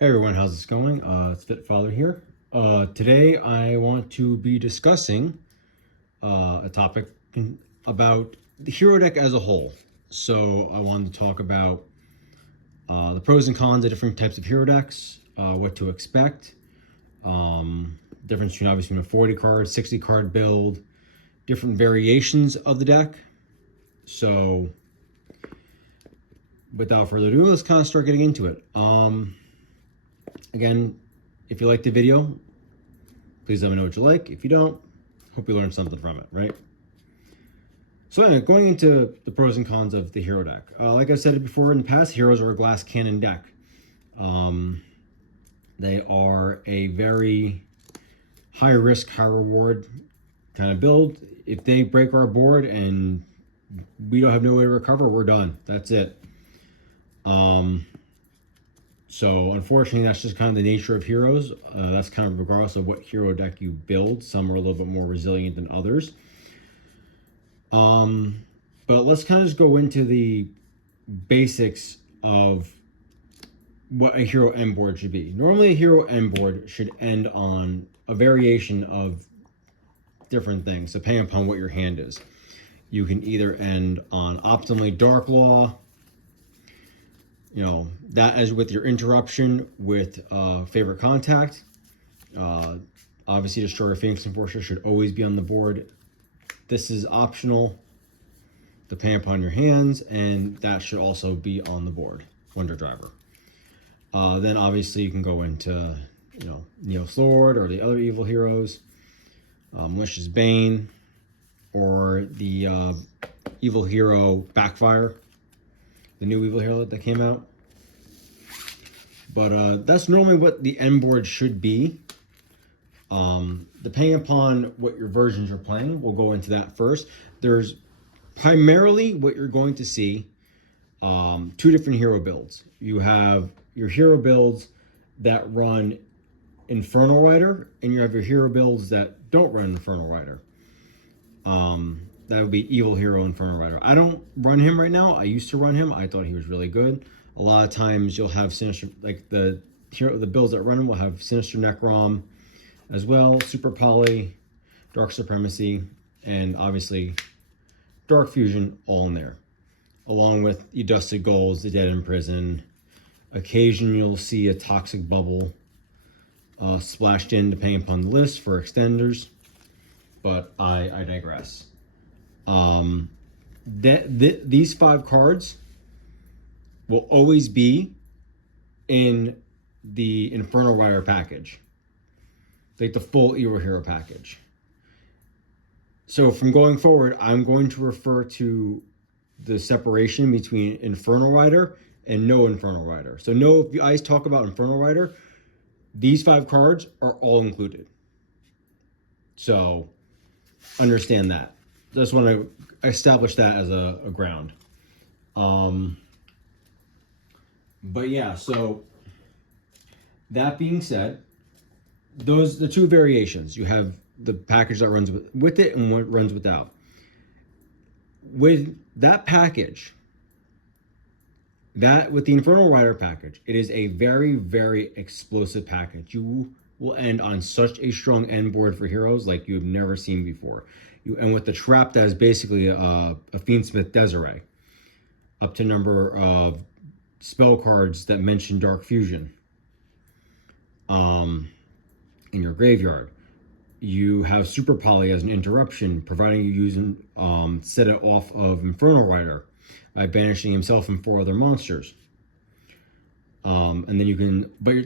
Hey everyone, how's this going? It's Father here. Today I want to be discussing a topic about the hero deck as a whole. So I wanted to talk about the pros and cons of different types of hero decks, what to expect, difference between obviously a 40 card, 60 card build, different variations of the deck. So without further ado, let's kind of start getting into it. Again, if you like the video, please let me know what you like. If you don't, hope you learned something from it, right? So anyway, going into the pros and cons of the hero deck. Like I said before in the past, heroes are a glass cannon deck. Um, they are a very high risk, high reward kind of build. If they break our board and we don't have no way to recover, we're done. That's it. So unfortunately, that's just kind of the nature of heroes. That's kind of regardless of what hero deck you build. Some are a little bit more resilient than others. But let's kind of just go into the basics of what a hero end board should be. Normally, a hero end board should end on a variation of different things, depending upon what your hand is. You can either end on optimally Dark Law, that as with your interruption with favorite contact. Obviously, Destroyer Phoenix Enforcer should always be on the board. This is optional, depending upon your hands, and that should also be on the board. Wonder Driver. Then obviously you can go into, Neos Lord or the other evil heroes, Malicious Bane, or the evil hero Backfire, the new evil hero that came out. But that's normally what the end board should be. Depending upon what your versions are playing, we'll go into that first. There's primarily what you're going to see, two different hero builds. You have your hero builds that run Infernal Rider, and you have your hero builds that don't run Infernal Rider. That would be Evil Hero Infernal Rider. I don't run him right now. I used to run him. I thought he was really good. A lot of times you'll have Sinister, like the builds that run him will have Sinister Necrom as well, Super Poly, Dark Supremacy, and obviously Dark Fusion all in there, along with the Dusted Goals, the Dead in Prison. Occasionally you'll see a Toxic Bubble splashed in depending upon the list for extenders, but I digress. These 5 cards will always be in the Infernal Rider package, like the full Evil Hero package. So from going forward, I'm going to refer to the separation between Infernal Rider and no Infernal Rider. So no, if you guys talk about Infernal Rider, these 5 cards are all included. So understand that. Just want to establish that as a ground. But yeah, so that being said, the 2 variations. You have the package that runs with it and what runs without. With that package, with the Infernal Rider package, it is a very, very explosive package. You will end on such a strong end board for heroes like you've never seen before. And with the trap that is basically a Fiendsmith Desiree, up to number of spell cards that mention Dark Fusion in your graveyard. You have Super Poly as an interruption, providing you using set it off of Infernal Rider by banishing himself and 4 other monsters. And then you can, but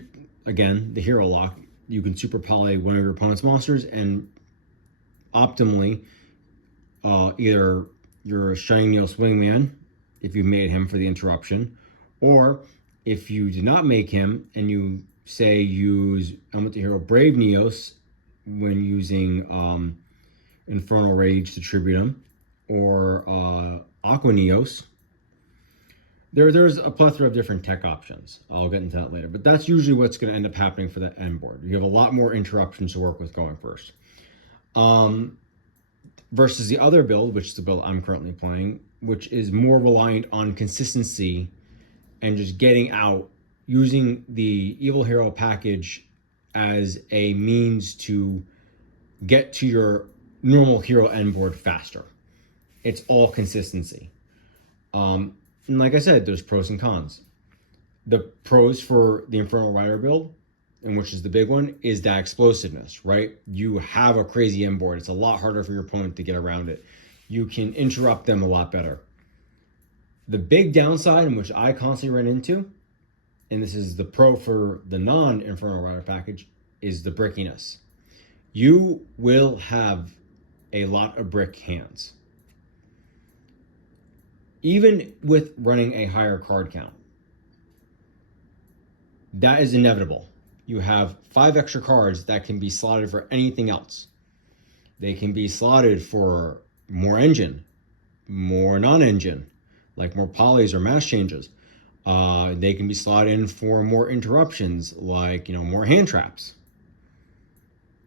again, the hero lock, you can Super Poly one of your opponent's monsters and optimally either your Shining Neos Wingman, if you made him for the interruption, or if you did not make him and you say use Element the Hero Brave Neos when using Infernal Rage to tribute him, or Aqua Neos. There's a plethora of different tech options. I'll get into that later, but that's usually what's going to end up happening for that end board. You have a lot more interruptions to work with going first. Versus the other build, which is the build I'm currently playing, which is more reliant on consistency and just getting out using the Evil Hero package as a means to get to your normal hero end board faster. It's all consistency. And like I said, there's pros and cons. The pros for the Infernal Rider build, and which is the big one, is that explosiveness, right? You have a crazy end board. It's a lot harder for your opponent to get around it. You can interrupt them a lot better. The big downside, in which I constantly run into, and this is the pro for the non-Infernal Rider package, is the brickiness. You will have a lot of brick hands. Even with running a higher card count. That is inevitable. You have 5 extra cards that can be slotted for anything else. They can be slotted for more engine, more non-engine, like more polys or mass changes. They can be slotted in for more interruptions, like more hand traps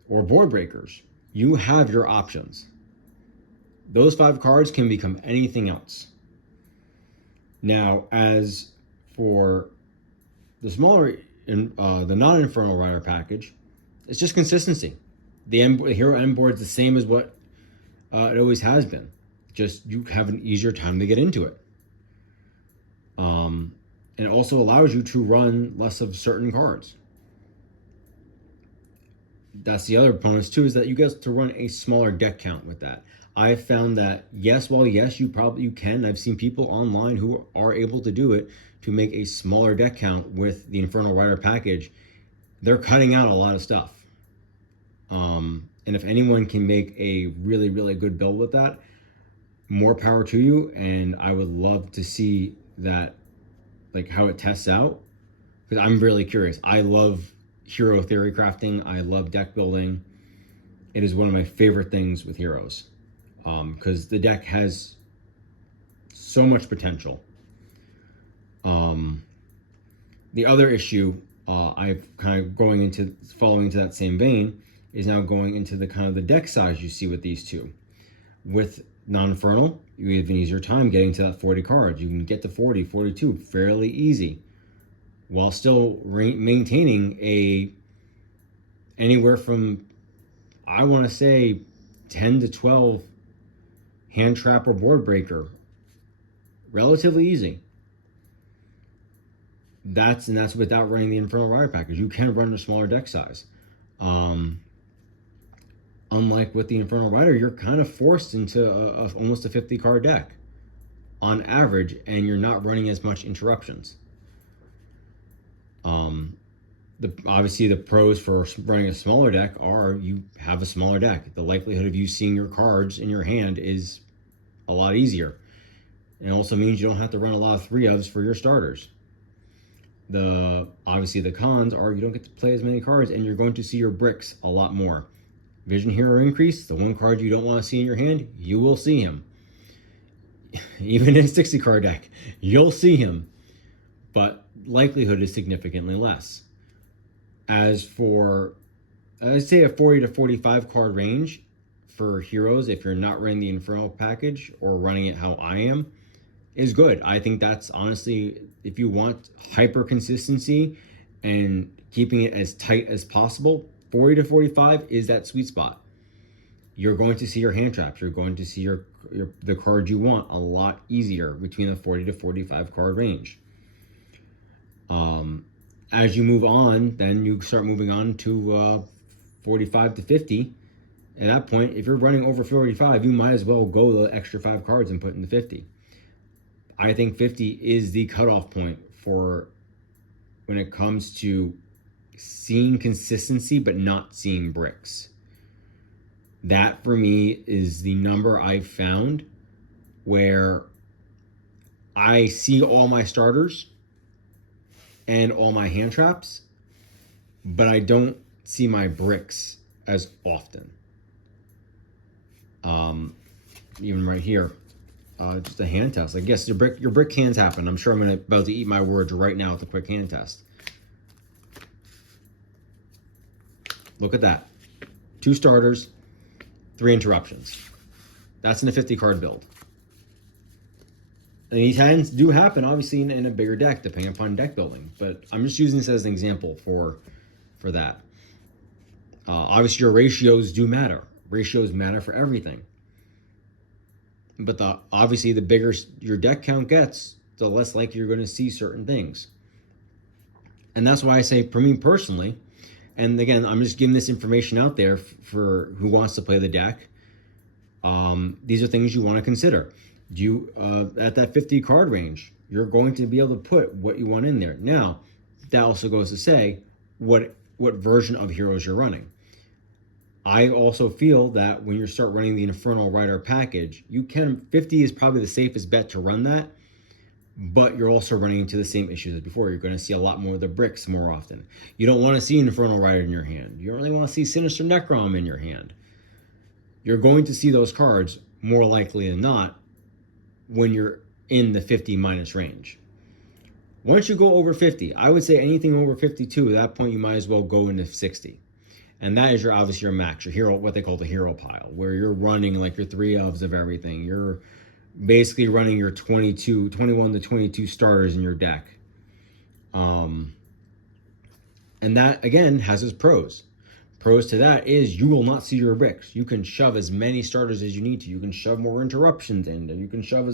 or board breakers. You have your options. Those 5 cards can become anything else. Now, as for the smaller, the non-Infernal Rider package, it's just consistency. The hero end board is the same as what it always has been. Just you have an easier time to get into it. And it also allows you to run less of certain cards. That's the other bonus too, is that you get to run a smaller deck count with that. I've found that yes, you can. I've seen people online who are able to do it, to make a smaller deck count with the Infernal Rider package. They're cutting out a lot of stuff. And if anyone can make a really, really good build with that, more power to you. And I would love to see that, like how it tests out, because I'm really curious. I love hero theory crafting. I love deck building. It is one of my favorite things with heroes, because the deck has so much potential. The other issue, I've kind of following into that same vein, is now going into the kind of the deck size you see with these two. With non-Infernal, you have an easier time getting to that 40 cards. You can get to 40, 42 fairly easy, while still maintaining anywhere from, I want to say, 10 to 12 hand trap or board breaker. Relatively easy. That's without running the Infernal Rider package. You can run a smaller deck size. Unlike with the Infernal Rider, you're kind of forced into almost a 50 card deck on average, and you're not running as much interruptions. Obviously the pros for running a smaller deck are you have a smaller deck. The likelihood of you seeing your cards in your hand is a lot easier. It also means you don't have to run a lot of 3-ofs for your starters. Obviously the cons are you don't get to play as many cards, and you're going to see your bricks a lot more. Vision Hero Increase, the one card you don't want to see in your hand, you will see him. Even in a 60 card deck, you'll see him. But likelihood is significantly less. As for, I'd say a 40 to 45 card range for heroes, if you're not running the Infernal package or running it how I am, is good. I think that's honestly, if you want hyper consistency and keeping it as tight as possible, 40 to 45 is that sweet spot. You're going to see your hand traps. You're going to see the cards you want a lot easier between the 40 to 45 card range. As you move on, then you start moving on to 45 to 50. At that point, if you're running over 45, you might as well go the extra 5 cards and put in the 50. I think 50 is the cutoff point for when it comes to seeing consistency but not seeing bricks. That for me is the number I've found where I see all my starters and all my hand traps, but I don't see my bricks as often. Even right here, just a hand test. I guess your brick cans happen. I'm sure I'm about to eat my words right now with a quick hand test. Look at that. 2 starters, 3 interruptions. That's in a 50 card build. And these hands do happen, obviously, in a bigger deck, depending upon deck building. But I'm just using this as an example for that. Obviously, your ratios do matter. Ratios matter for everything. But obviously, the bigger your deck count gets, the less likely you're going to see certain things. And that's why I say, for me personally, and again, I'm just giving this information out there for who wants to play the deck. These are things you want to consider. At that 50 card range, you're going to be able to put what you want in there. Now, that also goes to say what version of heroes you're running. I also feel that when you start running the Infernal Rider package, 50 is probably the safest bet to run that, but you're also running into the same issues as before. You're going to see a lot more of the bricks more often. You don't want to see Infernal Rider in your hand. You don't really want to see Sinister Necrom in your hand. You're going to see those cards more likely than not when you're in the 50 minus range. Once you go over 50, I would say anything over 52, at that point you might as well go into 60. And that is obviously your max, your hero, what they call the hero pile, where you're running like your 3 ofs of everything. You're basically running your 21 to 22 starters in your deck. And that, again, has its pros. Pros to that is you will not see your bricks. You can shove as many starters as you need to. You can shove more interruptions in, and you can shove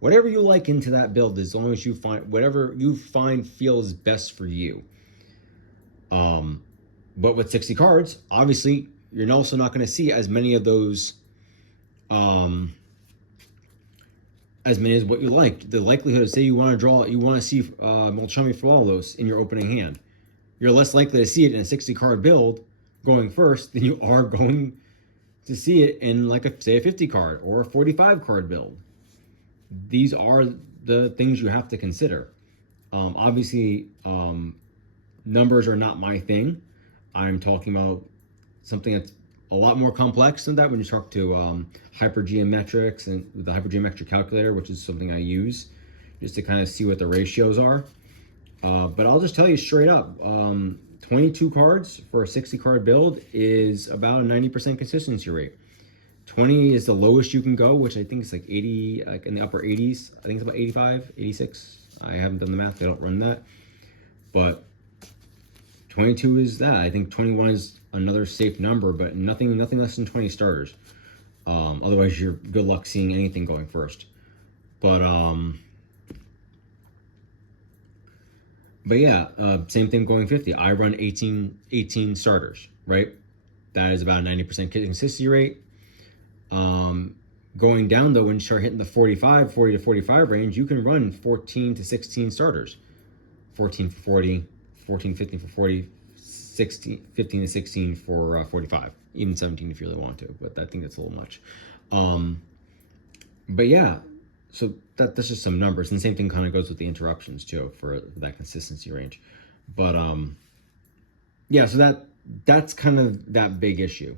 whatever you like into that build, as long as you find whatever you find feels best for you. But with 60 cards, obviously, you're also not going to see as many of those, as many as what you like. The likelihood of, say you want to see Molchami Falalos in your opening hand, you're less likely to see it in a 60 card build going first than you are going to see it in, like, say a 50 card or a 45 card build. These are the things you have to consider. Obviously, numbers are not my thing. I'm talking about something that's a lot more complex than that when you talk to hypergeometrics and the hypergeometric calculator, which is something I use just to kind of see what the ratios are. But I'll just tell you straight up, 22 cards for a 60 card build is about a 90% consistency rate. 20 is the lowest you can go, which I think is like 80, like in the upper 80s. I think it's about 85, 86. I haven't done the math, I don't run that. But 22 is that. I think 21 is another safe number, but nothing less than 20 starters. Otherwise, you're good luck seeing anything going first. But yeah, same thing going 50. I run 18 starters, right? That is about a 90% consistency rate. Going down though, when you start hitting the 40 to 45 range, you can run 14 to 16 starters. 14 for 40, 14, 15 for 40, 15 to 16 for 45, even 17 if you really want to, but I think that's a little much. But yeah, so that's just some numbers, and the same thing kind of goes with the interruptions too for that consistency range. But yeah, so that's kind of that big issue.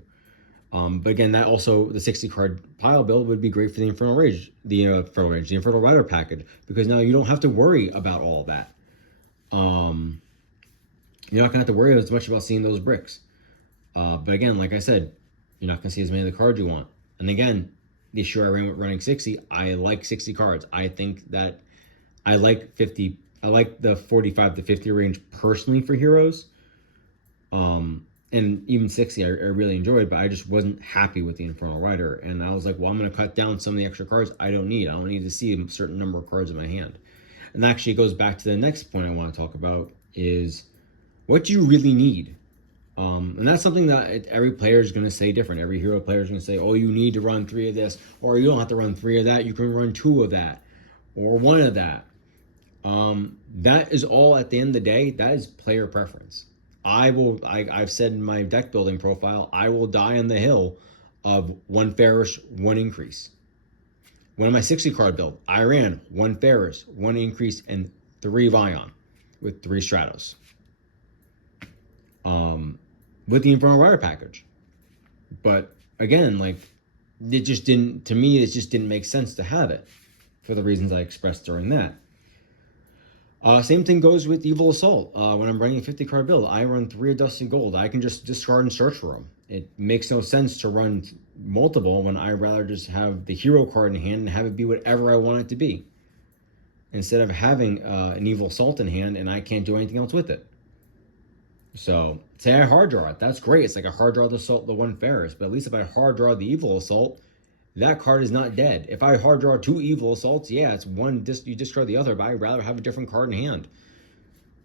But again, that also, the 60 card pile build would be great for the Infernal Rage, the Infernal Rider package, because now you don't have to worry about all that. You're not gonna have to worry as much about seeing those bricks. But again, like I said, you're not gonna see as many of the cards you want. And again, the issue I ran with running 60, I like 60 cards. I think that I like 50. I like the 45 to 50 range personally for heroes. And even 60 I really enjoyed, but I just wasn't happy with the Infernal Rider. And I was like, well, I'm going to cut down some of the extra cards I don't need. I don't need to see a certain number of cards in my hand. And that actually goes back to the next point I want to talk about, is what do you really need? And that's something that every player is going to say different. Every hero player is going to say, oh, you need to run 3 of this, or you don't have to run 3 of that. You can run 2 of that, or 1 of that. That is all, at the end of the day, that is player preference. I've said in my deck building profile, I will die on the hill of 1 Ferris, 1 increase. When my 60 card build, I ran 1 Ferris, 1 increase, and 3 Vion with 3 Stratos. With the Infernal Rider package. But again, like, it just didn't make sense to have it for the reasons I expressed during that. Same thing goes with Evil Assault. When I'm running a 50 card build, I run 3 Dusty Gold. I can just discard and search for them. It makes no sense to run multiple when I'd rather just have the hero card in hand and have it be whatever I want it to be. instead of having an evil assault in hand and I can't do anything else with it. So say I hard draw it, that's great. It's like a hard draw the assault, the one Ferris. But at least if I hard draw the evil assault, that card is not dead. If I hard draw 2 evil assaults, yeah, it's one. You discard the other, but I'd rather have a different card in hand.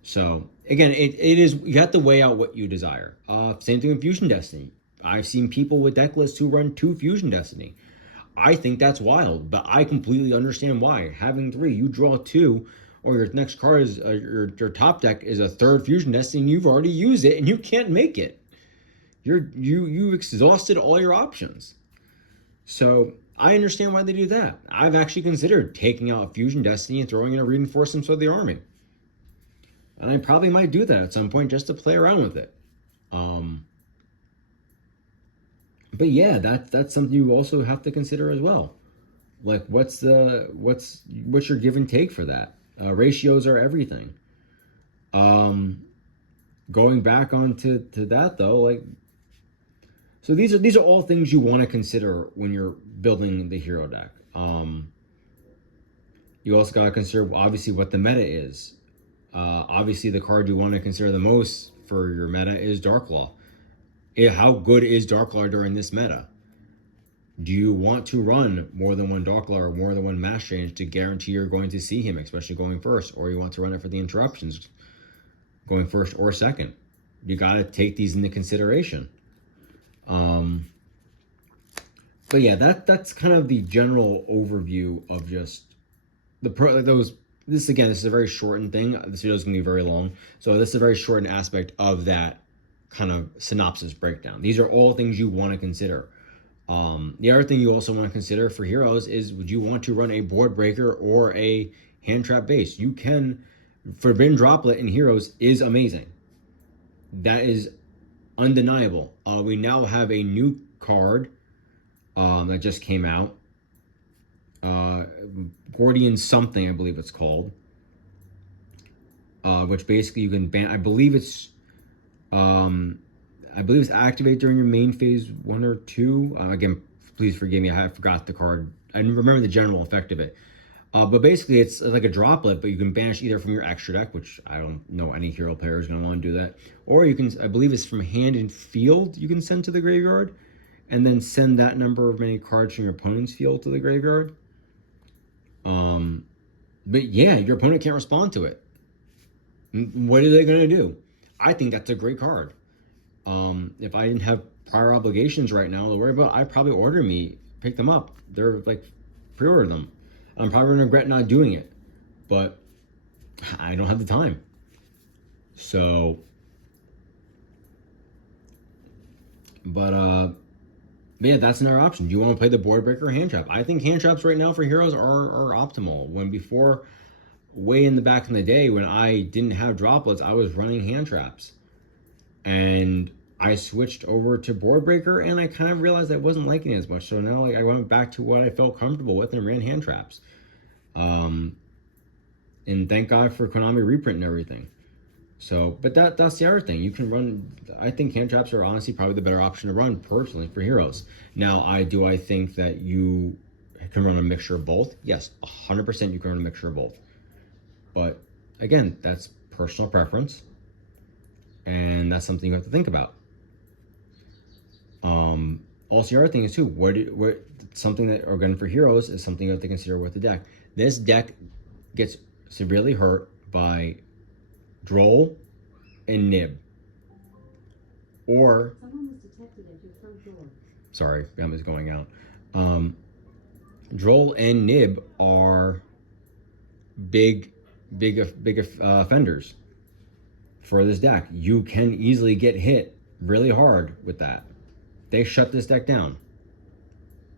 So again, it is, you have to weigh out what you desire. Same thing with Fusion Destiny. I've seen people with deck lists who run 2 Fusion Destiny. I think that's wild, but I completely understand why. Having 3, you draw 2, or your next card is your top deck is a 3rd Fusion Destiny, and you've already used it, and you can't make it. You've exhausted all your options. So I understand why they do that. I've actually considered taking out a Fusion Destiny and throwing in a Reinforcements of the Army. And I probably might do that at some point just to play around with it. But yeah, that's something you also have to consider as well. Like what's your give and take for that? Ratios are everything. Going back onto that though, like, so these are all things you want to consider when you're building the hero deck. You also got to consider obviously what the meta is. Obviously, the card you want to consider the most for your meta is Darklaw. How good is Darklaw during this meta? Do you want to run more than one Darklaw or more than one Mass Change to guarantee you're going to see him, especially going first? Or you want to run it for the interruptions, going first or second? You got to take these into consideration. But yeah, that's kind of the general overview of just those. This is a very shortened thing. This video is going to be very long, so this is a very shortened aspect of that kind of synopsis breakdown. These are all things you want to consider. The other thing you also want to consider for heroes is, would you want to run a board breaker or a hand trap base? You can. Forbidden Droplet in heroes is amazing. That is undeniable. We now have a new card that just came out. Gordian something, I believe it's called. Which basically you can ban. I believe it's activate during your main phase 1 or 2. Again, please forgive me, I forgot the card. I remember the general effect of it. But basically it's like a droplet, but you can banish either from your extra deck, which I don't know any hero player is going to want to do that. Or you can, I believe it's from hand and field, you can send to the graveyard. And then send that number of many cards from your opponent's field to the graveyard. But yeah, your opponent can't respond to it. What are they going to do? I think that's a great card. If I didn't have prior obligations right now to worry about, I'd probably pick them up. They're like, pre-order them. I'm probably going to regret not doing it, but I don't have the time. So, but yeah, that's another option. Do you want to play the board breaker or hand trap? I think hand traps right now for heroes are optimal. When before, way in the back in the day when I didn't have droplets, I was running hand traps. And I switched over to board breaker and I kind of realized I wasn't liking it as much. So now I went back to what I felt comfortable with and ran hand traps. And thank God for Konami reprint and everything. So, but that's the other thing. You can run, I think hand traps are honestly probably the better option to run personally for heroes. Now, I think that you can run a mixture of both. Yes, 100% you can run a mixture of both. But again, that's personal preference. And that's something you have to think about. Also, the other thing is too, something that, again, for heroes is something you have to consider with the deck. This deck gets severely hurt by Droll and Nib. Or, someone was detected at your front door. Sorry, family's going out. Droll and Nib are big offenders for this deck. You can easily get hit really hard with that. They shut this deck down.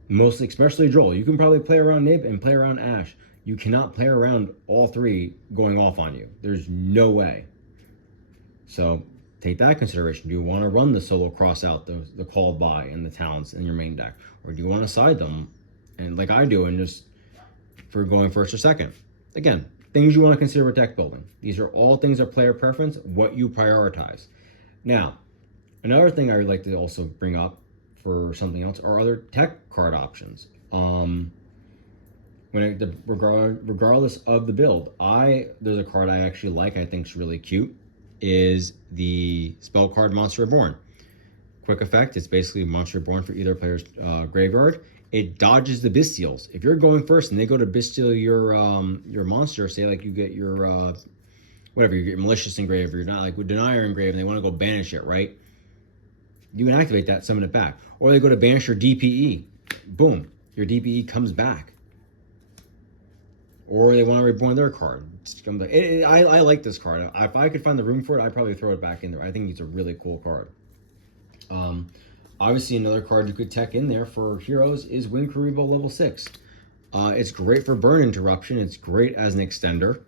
Mostly, especially Droll. You can probably play around Nib and play around Ash. You cannot play around all 3 going off on you. There's no way. So take that consideration. Do you want to run the solo cross out, the called by and the talents in your main deck? Or do you want to side them, and like I do, and just for going first or second? Again, things you want to consider with deck building. These are all things of player preference, what you prioritize. Now, another thing I would like to also bring up for something else are other tech card options. When regardless of the build. There's a card I actually like, I think is really cute, is the spell card Monster Reborn. Quick effect, it's basically Monster Reborn for either player's graveyard. It dodges the Bestials. If you're going first and they go to Bestial your monster, say like you get your whatever, you get Malicious engraved, or you're not like with Denier engraved and they want to go banish it, right? You can activate that, summon it back. Or they go to banish your DPE. Boom, your DPE comes back. Or they want to reborn their card. I like this card. If I could find the room for it, I'd probably throw it back in there. I think it's a really cool card. Obviously, another card you could tech in there for heroes is Wind Karibo level 6. It's great for burn interruption. It's great as an extender.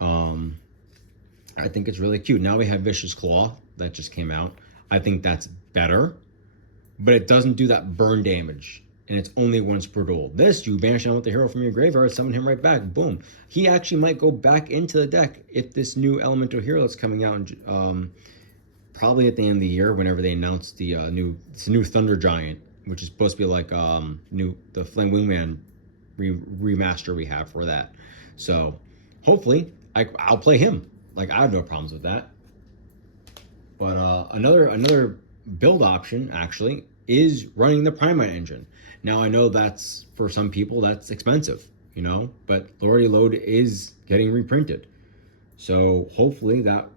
I think it's really cute. Now we have Vicious Claw that just came out. I think that's better, but it doesn't do that burn damage, and it's only once per duel. This, you banish out the hero from your graveyard, summon him right back, boom. He actually might go back into the deck if this new elemental hero that's coming out in, probably at the end of the year, whenever they announce the new Thunder Giant, which is supposed to be like the Flame Wingman remaster we have for that. So hopefully I'll play him. Like, I have no problems with that. But another build option actually is running the Primite engine. Now I know that's, for some people, that's expensive, you know, but Lordy Load is getting reprinted. So hopefully that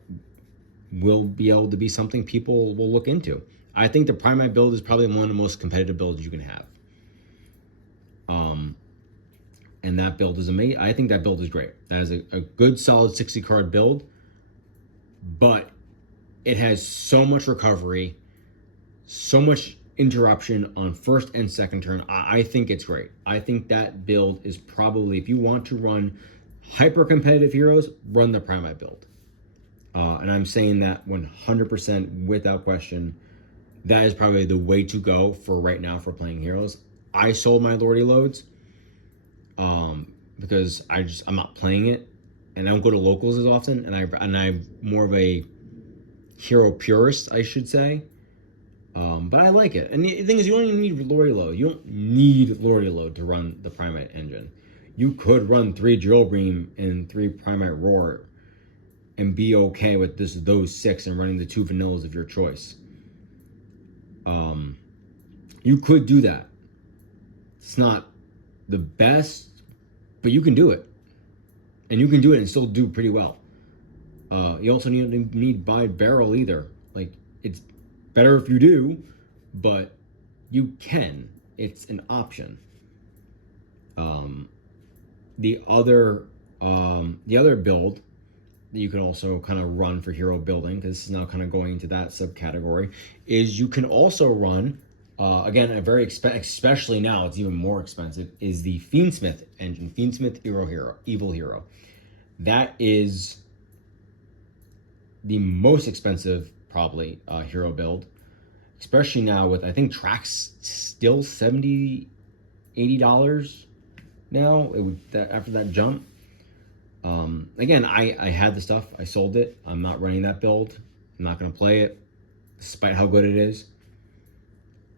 will be able to be something people will look into. I think the Primite build is probably one of the most competitive builds you can have. And that build is amazing. I think that build is great. That is a good, solid 60 card build, but it has so much recovery, so much interruption on first and second turn. I think it's great. I think that build is probably, if you want to run hyper competitive heroes, run the Primite build. And I'm saying that 100% without question. That is probably the way to go for right now for playing heroes. I sold my Lordy Loads because I'm not playing it, and I don't go to locals as often, and I'm more of a hero purist, I should say. But I like it. And the thing is, you don't even need Lordy Load. You don't need Lordy Load to run the Primite engine. You could run 3 Drill Beam and 3 Primite Roar and be okay with those 6 and running the 2 vanillas of your choice. You could do that. It's not the best, but you can do it. And you can do it and still do pretty well. You also need by barrel either. Like, it's better if you do, but you can. It's an option. The other build that you can also kind of run for hero building, because this is now kind of going into that subcategory, is you can also run, again, a very especially now it's even more expensive, is the Fiendsmith engine, Fiendsmith Evil Hero. That is the most expensive, probably, hero build, especially now with, I think, tracks still $70, $80 now, after that jump. Again, I had the stuff, I sold it. I'm not running that build. I'm not going to play it, despite how good it is.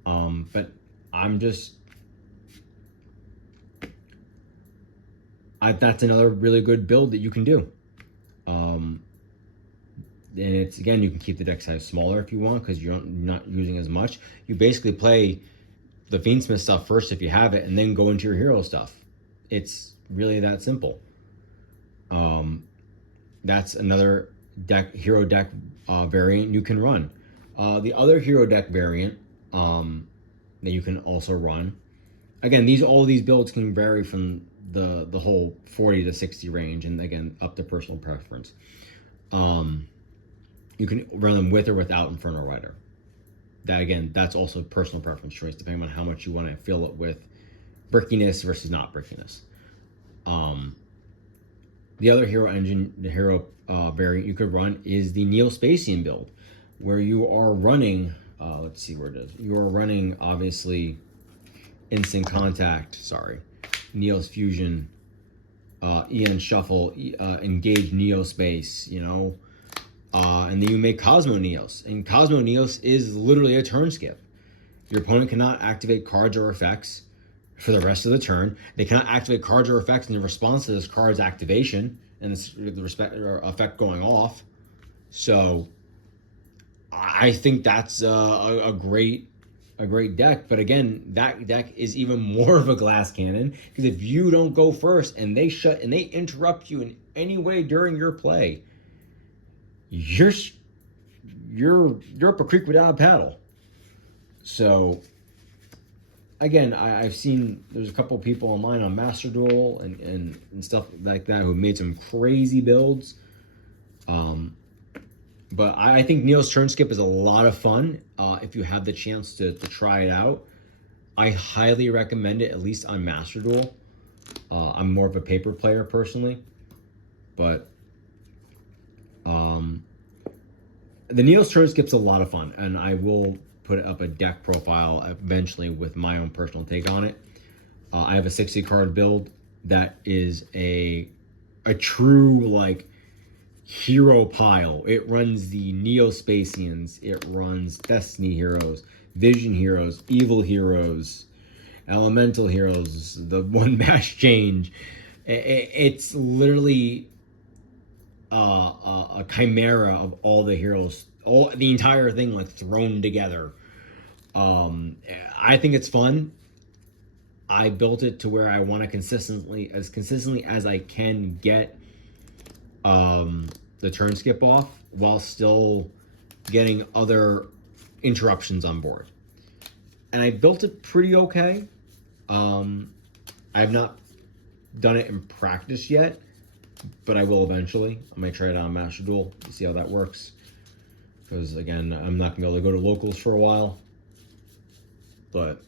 But I'm just, that's another really good build that you can do. And it's, again, you can keep the deck size smaller if you want, because you're not using as much. You basically play the Fiendsmith stuff first if you have it, and then go into your hero stuff. It's really that simple. That's another hero deck variant you can run. The other hero deck variant that you can also run, again, all of these builds can vary from the whole 40 to 60 range, and again, up to personal preference. You can run them with or without Inferno Rider. That, again, that's also personal preference choice, depending on how much you want to fill it with brickiness versus not brickiness. The other hero variant you could run is the Neo-Spacian build, where you are running, let's see where it is. You are running, obviously, Instant Contact, Neos Fusion, EN Shuffle, Engage Neo-Space, you know, and then you make Cosmo Neos. And Cosmo Neos is literally a turn skip. Your opponent cannot activate cards or effects for the rest of the turn. They cannot activate cards or effects in response to this card's activation and the effect going off. So I think that's a great deck. But again, that deck is even more of a glass cannon, because if you don't go first and they interrupt you in any way during your play, you're up a creek without a paddle. So again, I've seen there's a couple people online on Master Duel and stuff like that who made some crazy builds. But I think Neo's Turn Skip is a lot of fun if you have the chance to try it out. I highly recommend it, at least on Master Duel. I'm more of a paper player personally, but the Neo's Turn Skip's a lot of fun, and I will put up a deck profile eventually with my own personal take on it. I have a 60 card build that is a true like hero pile. It runs the Neo-Spacians, it runs Destiny heroes, Vision heroes, Evil heroes, Elemental heroes, the one mash change. It's literally a chimera of all the heroes, the entire thing like thrown together. I think it's fun. I built it to where I want to consistently as I can get the turn skip off while still getting other interruptions on board. And I built it pretty okay. I have not done it in practice yet, but I will eventually. I might try it on Master Duel to see how that works. Because again, I'm not gonna be able to go to locals for a while. But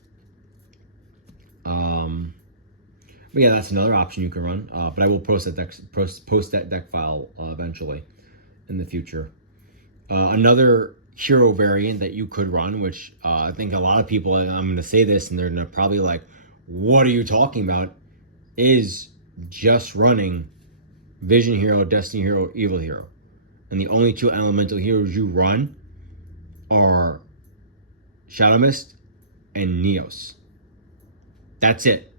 yeah, that's another option you can run. But I will post that deck file eventually in the future. Another hero variant that you could run, which I think a lot of people, and I'm going to say this, and they're going to probably like, "What are you talking about?" is just running Vision hero, Destiny hero, Evil hero, and the only two elemental heroes you run are Shadow Mist and Neos. That's it.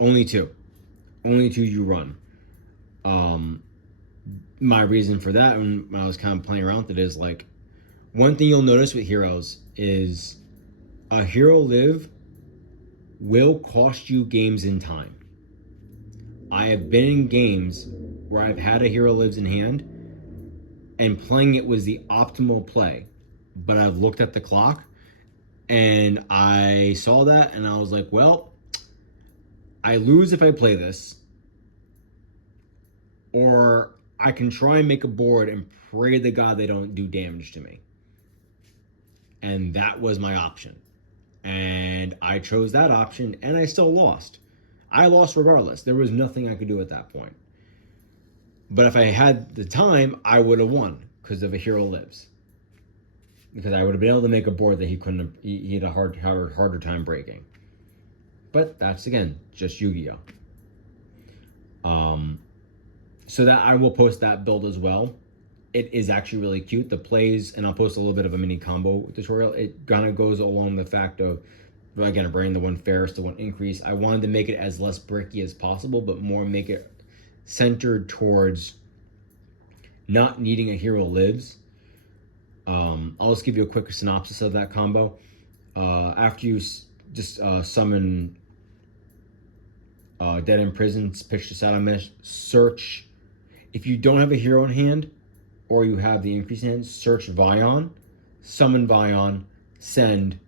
Only two you run. My reason for that, when I was kind of playing around with it, is like, one thing you'll notice with heroes is a hero live will cost you games in time. I have been in games where I've had a hero lives in hand and playing it was the optimal play, but I've looked at the clock and I saw that and I was like, well, I lose if I play this, or I can try and make a board and pray to God they don't do damage to me. And that was my option. And I chose that option and I still lost. I lost regardless. There was nothing I could do at that point. But if I had the time, I would have won because of a hero lives. Because I would have been able to make a board that he had a harder time breaking. But that's, again, just Yu-Gi-Oh! So that I will post that build as well. It is actually really cute. The plays, and I'll post a little bit of a mini combo tutorial. It kind of goes along the fact of, again, bringing the one Ferris to one increase. I wanted to make it as less bricky as possible, but more make it centered towards not needing a hero lives. I'll just give you a quick synopsis of that combo. After you just summon Dead in Prison, pitch to Shadow Mist, search. If you don't have a hero in hand, or you have the increase in hand, search Vion, summon Vion, send,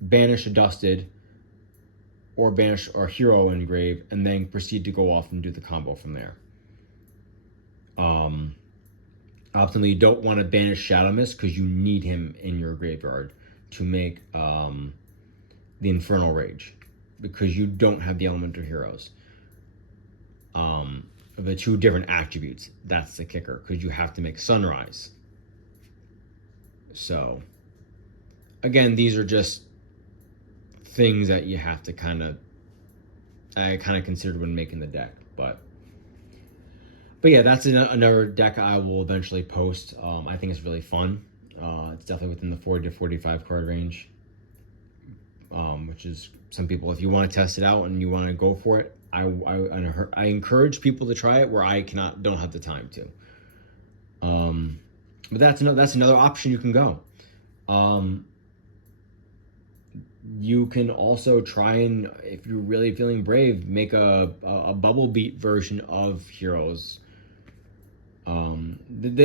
banish a Dusted, or banish our hero engrave, and then proceed to go off and do the combo from there. Optimally, you don't want to banish Shadow Mist because you need him in your graveyard to make the Infernal Rage, because you don't have the elemental heroes. The two different attributes. That's the kicker, because you have to make Sunrise. So, again, these are just things that you have to I considered when making the deck. But yeah, that's another deck I will eventually post. I think it's really fun. It's definitely within the 40 to 45 card range, which is some people. If you want to test it out and you want to go for it, I encourage people to try it where I don't have the time to. But that's another option you can go. You can also try and, if you're really feeling brave, make a bubble beat version of Heroes. The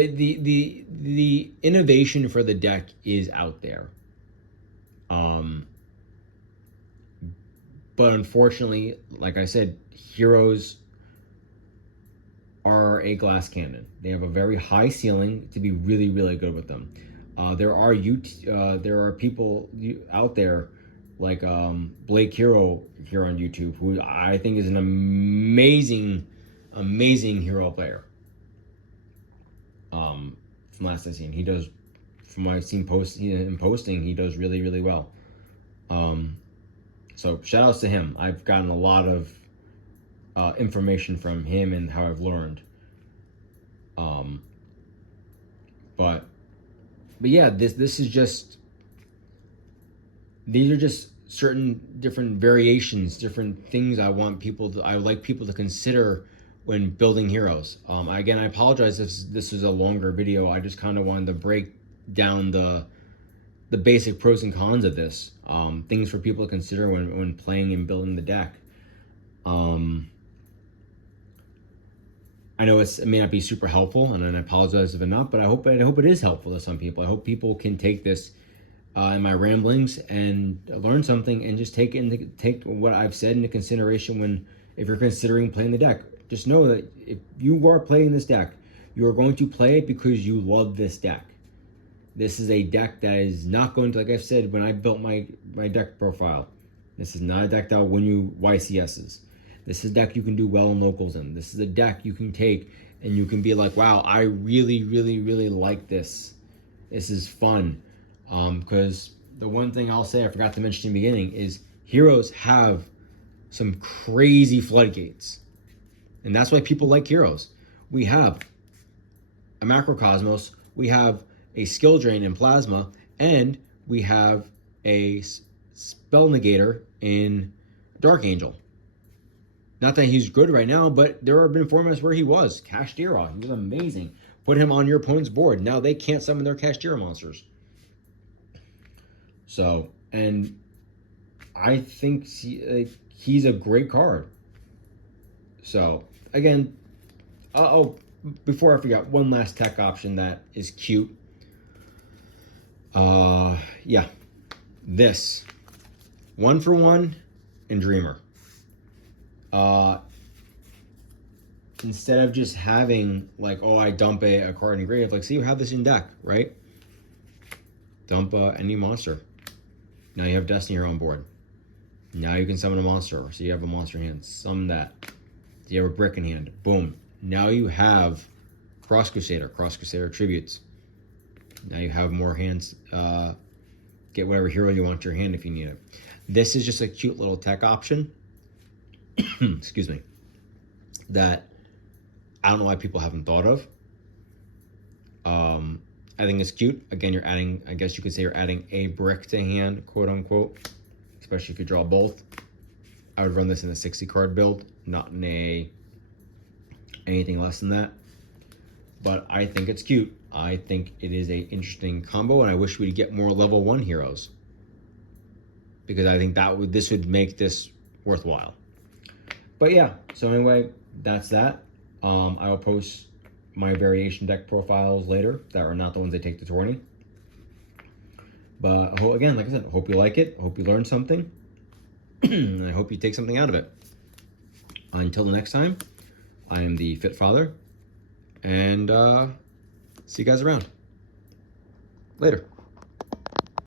innovation for the deck is out there. But unfortunately, like I said, Heroes are a glass cannon. They have a very high ceiling to be really, really good with them. There are people out there like Blake Hero here on YouTube, who I think is an amazing hero player. From last I've seen, he does. From what I've seen posting, he does really, really well. So shout outs to him. I've gotten a lot of information from him and how I've learned. But yeah, this is just, these are just certain different variations, different things I would like people to consider when building heroes. Again, I apologize if this is a longer video. I just kind of wanted to break down the basic pros and cons of this, things for people to consider when playing and building the deck. I know it may not be super helpful, and I apologize if it's not, but I hope it is helpful to some people. I hope people can take this in my ramblings and learn something, and just take what I've said into consideration if you're considering playing the deck. Just know that if you are playing this deck, you are going to play it because you love this deck. This is a deck that is not going to, like I've said when I built my deck profile, this is not a deck that will win you YCSs. This is a deck you can do well in locals in. This is a deck you can take and you can be like, wow, I really, really, really like this. This is fun. Because the one thing I'll say I forgot to mention in the beginning is Heroes have some crazy floodgates. And that's why people like Heroes. We have a Macrocosmos, we have a Skill Drain in Plasma, and we have a Spell Negator in Dark Angel. Not that he's good right now, but there have been formats where he was. Kashtira, he was amazing. Put him on your opponent's board. Now they can't summon their Kashtira monsters. So, and I think he's a great card. So, again, before I forget, one last tech option that is cute. Yeah, this 1-for-1 and Dreamer. Instead of just having like, oh, I dump a card in grave, like, see, you have this in deck, right? Dump any monster. Now you have Destiny Hero on board. Now you can summon a monster, so you have a monster in hand. Summon that. You have a brick in hand. Boom. Now you have Cross Crusader tributes. Now you have more hands. Get whatever hero you want to your hand if you need it. This is just a cute little tech option. Excuse me. That I don't know why people haven't thought of. I think it's cute. Again, you're adding, I guess you could say you're adding a brick to hand, quote unquote. Especially if you draw both. I would run this in a 60 card build, not in anything less than that. But I think it's cute. I think it is a interesting combo, and I wish we'd get more level 1 heroes, because I think this would make this worthwhile. But yeah, so anyway, that's that. I will post my variation deck profiles later that are not the ones I take to tourney. But again, like I said, I hope you like it. I hope you learned something. And I hope you take something out of it. Until the next time, I am the Fit Father, and see you guys around. Later.